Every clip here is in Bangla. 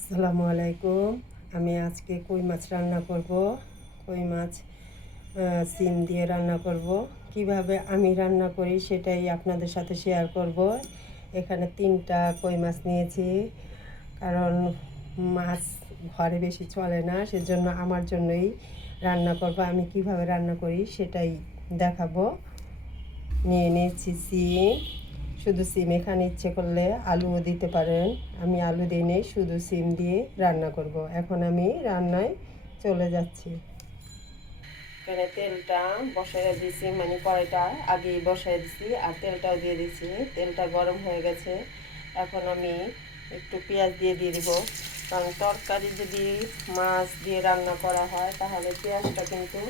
আসসালামু আলাইকুম। আমি আজকে কই মাছ রান্না করব। কই মাছ সিম দিয়ে রান্না করব। কিভাবে আমি রান্না করি সেটাই আপনাদের সাথে শেয়ার করব। এখানে 3টা কই মাছ নিয়েছি, কারণ মাছ ঘরে বেশি চলে না, সেজন্য আমার জন্যই রান্না করব। আমি কিভাবে রান্না করি সেটাই দেখাবো। নিয়ে নিয়েছি সিম, শুধু সিম। এখানে ইচ্ছে করলে আলুও দিতে পারেন, আমি আলু দিই নেই, শুধু সিম দিয়ে রান্না করব। এখন আমি রান্নায় চলে যাচ্ছি। এখানে তেলটা বসাই দিয়েছি, মানে কড়াইটা আগে বসাই দিয়েছি আর তেলটাও দিয়ে দিয়েছি। তেলটা গরম হয়ে গেছে। এখন আমি একটু পেঁয়াজ দিয়ে দিব, কারণ তরকারি যদি মাছ দিয়ে রান্না করা হয় তাহলে পেঁয়াজটা কিন্তু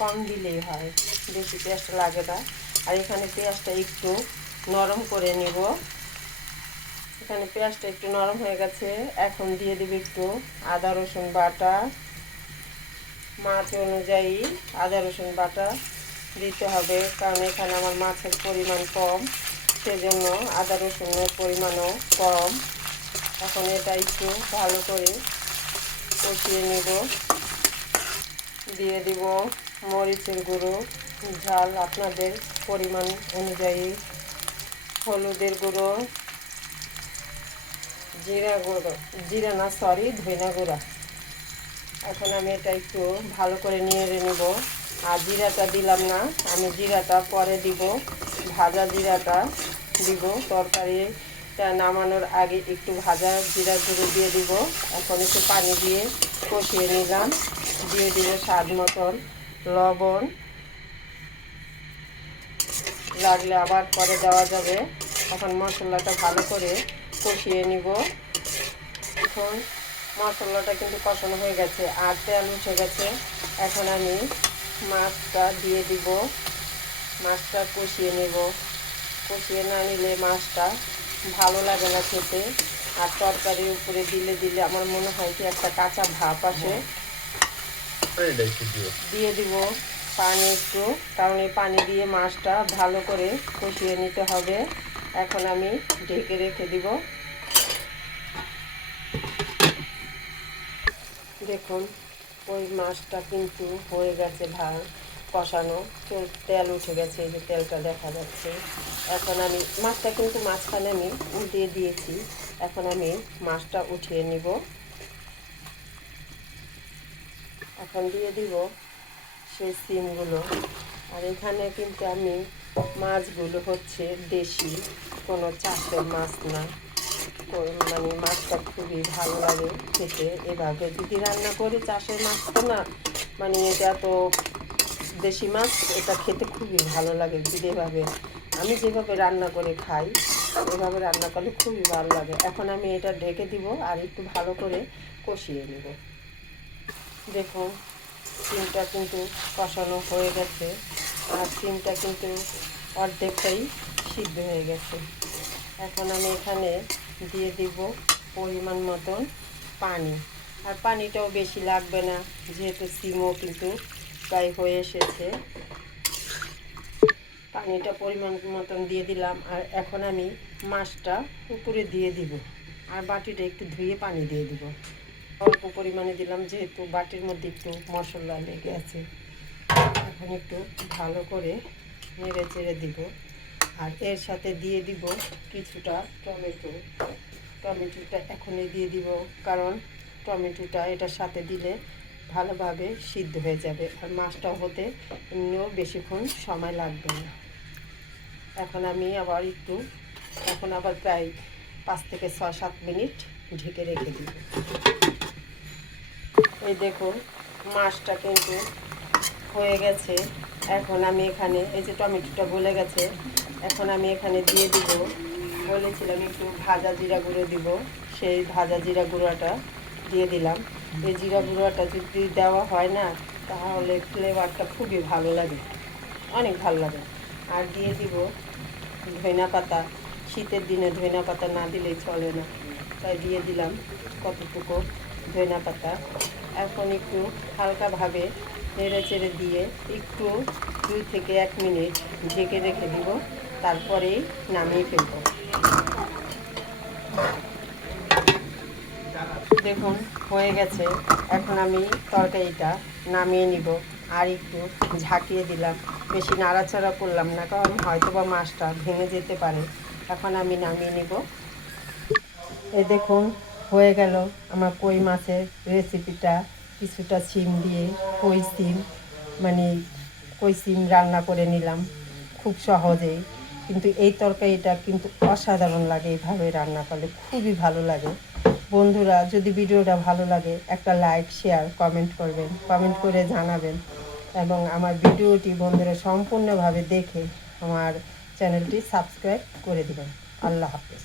কম দিলেই হয়, বেশি পেঁয়াজটা লাগে না। আর এখানে পেঁয়াজটা একটু নরম করে নেব। এখানে পেঁয়াজটা একটু নরম হয়ে গেছে। এখন দিয়ে দেব একটু আদা রসুন বাটা। মাছ অনুযায়ী আদা রসুন বাটা দিতে হবে, কারণ এখানে আমার মাছের পরিমাণ কম, সেজন্য আদা রসুনের পরিমাণও কম। এখন এটা একটু ভালো করে কষিয়ে নেব। দিয়ে দিব মরিচের গুঁড়ো, ঝাল আপনাদের পরিমাণ অনুযায়ী, হলুদের গুঁড়ো, ধনিয়া গুঁড়া। এখন আমি এটা একটু ভালো করে নিয়ে নেব। আর জিরাটা দিলাম না, আমি জিরাটা পরে দিব, ভাজা জিরাটা দিব। তরকারিটা নামানোর আগে একটু ভাজা জিরা গুঁড়ো দিয়ে দিব। এখন একটু পানি দিয়ে কষিয়ে নিলাম। দিয়ে দিব স্বাদ মতন লবণ, লাগলে আবার পরে দেওয়া যাবে। এখন মশলাটা ভালো করে কষিয়ে নিব। এখন মশলাটা কিন্তু কষানো হয়ে গেছে আর তেল উঠে গেছে। এখন আমি মাছটা দিয়ে দিব, মাছটা কষিয়ে নেব। কষিয়ে না নিলে মাছটা ভালো লাগে না খেতে। আর তরকারির উপরে দিলে দিলে আমার মনে হয় কি একটা কাঁচা ভাব আসে। দিয়ে দিব পানি একটু, কারণ এই পানি দিয়ে মাছটা ভালো করে কষিয়ে নিতে হবে। এখন আমি ঢেকে রেখে দিব। দেখুন ওই মাছটা কিন্তু হয়ে গেছে কষানো, তেল উঠে গেছে, এই যে তেলটা দেখা যাচ্ছে। এখন আমি মাছটা কিন্তু মাঝখানে আমি উল্টিয়ে দিয়েছি। এখন আমি মাছটা উঠিয়ে নিব। এখন দিয়ে দিব সেই সিমগুলো। আর এখানে কিন্তু আমি মাছগুলো হচ্ছে দেশি, কোনো চাষের মাছ না। মানে মাছটা খুবই ভালো লাগে খেতে। এভাবে যদি রান্না করি চাষের মাছ তো না, মানে এটা তো দেশি মাছ, এটা খেতে খুবই ভালো লাগে। যেভাবে আমি যেভাবে রান্না করে খাই, এভাবে রান্না করলে খুবই ভালো লাগে। এখন আমি এটা ঢেকে দিব আর একটু ভালো করে কষিয়ে নেব। দেখুন সিমটা কিন্তু কষানো হয়ে গেছে আর সিমটা কিন্তু অর্ধেকটাই সিদ্ধ হয়ে গেছে। এখন আমি এখানে দিয়ে দিব পরিমাণ মতন পানি। আর পানিটাও বেশি লাগবে না, যেহেতু সিমও কিন্তু প্রায় হয়ে এসেছে। পানিটা পরিমাণ মতন দিয়ে দিলাম। আর এখন আমি মাছটা উপরে দিয়ে দিব আর বাটিটা একটু ধুয়ে পানি দিয়ে দিব। অল্প পরিমাণে দিলাম, যেহেতু বাটির মধ্যে একটু মশলা লেগে আছে। এখন একটু ভালো করে নেড়ে চেড়ে দিব। আর এর সাথে দিয়ে দিব কিছুটা টমেটোটা এখনই দিয়ে দিব, কারণ টমেটোটা এটার সাথে দিলে ভালোভাবে সিদ্ধ হয়ে যাবে আর মাছটাও হতে এমনিও বেশিক্ষণ সময় লাগবে না। এখন আবার প্রায় 5 থেকে 6-7 মিনিট ঢেকে রেখে দিব। এই দেখুন মাছটা কিন্তু হয়ে গেছে। এখন আমি এখানে এই যে টমেটোটা গলে গেছে, এখন আমি এখানে দিয়ে দিব, বলেছিলাম একটু ভাজা জিরা গুঁড়ো দিব, সেই ভাজা জিরা গুঁড়োটা দিয়ে দিলাম। এই জিরা গুঁড়োটা যদি দেওয়া হয় না, তাহলে ফ্লেভারটা খুবই ভালো লাগে, অনেক ভালো লাগে। আর দিয়ে দিব ধনিয়া পাতা। শীতের দিনে ধনিয়া পাতা না দিলেই চলে না, তাই দিয়ে দিলাম কতটুকু ধনিয়া পাতা। এখন একটু হালকাভাবে নেড়ে চেড়ে দিয়ে একটু 2 থেকে 1 মিনিট ঢেকে রেখে দিব, তারপরেই নামিয়ে ফেলব। দেখুন হয়ে গেছে। এখন আমি তরকারিটা নামিয়ে নিব। আর একটু ঝাঁকিয়ে দিলাম, বেশি নাড়াচাড়া করলাম না, কারণ হয়তো বা মাছটা ভেঙে যেতে পারে। এখন আমি নামিয়ে নিব। এই দেখুন হয়ে গেল আমার কই মাছের রেসিপিটা। কিছুটা সিম দিয়ে কই সিম মানে কই সিম রান্না করে নিলাম খুব সহজেই। কিন্তু এই তরকারিটা কিন্তু অসাধারণ লাগে, এইভাবে রান্না করলে খুবই ভালো লাগে। বন্ধুরা, যদি ভিডিওটা ভালো লাগে একটা লাইক, শেয়ার, কমেন্ট করবেন, কমেন্ট করে জানাবেন। এবং আমার ভিডিওটি বন্ধুরা সম্পূর্ণভাবে দেখে আমার চ্যানেলটি সাবস্ক্রাইব করে দেবেন। আল্লাহ হাফেজ।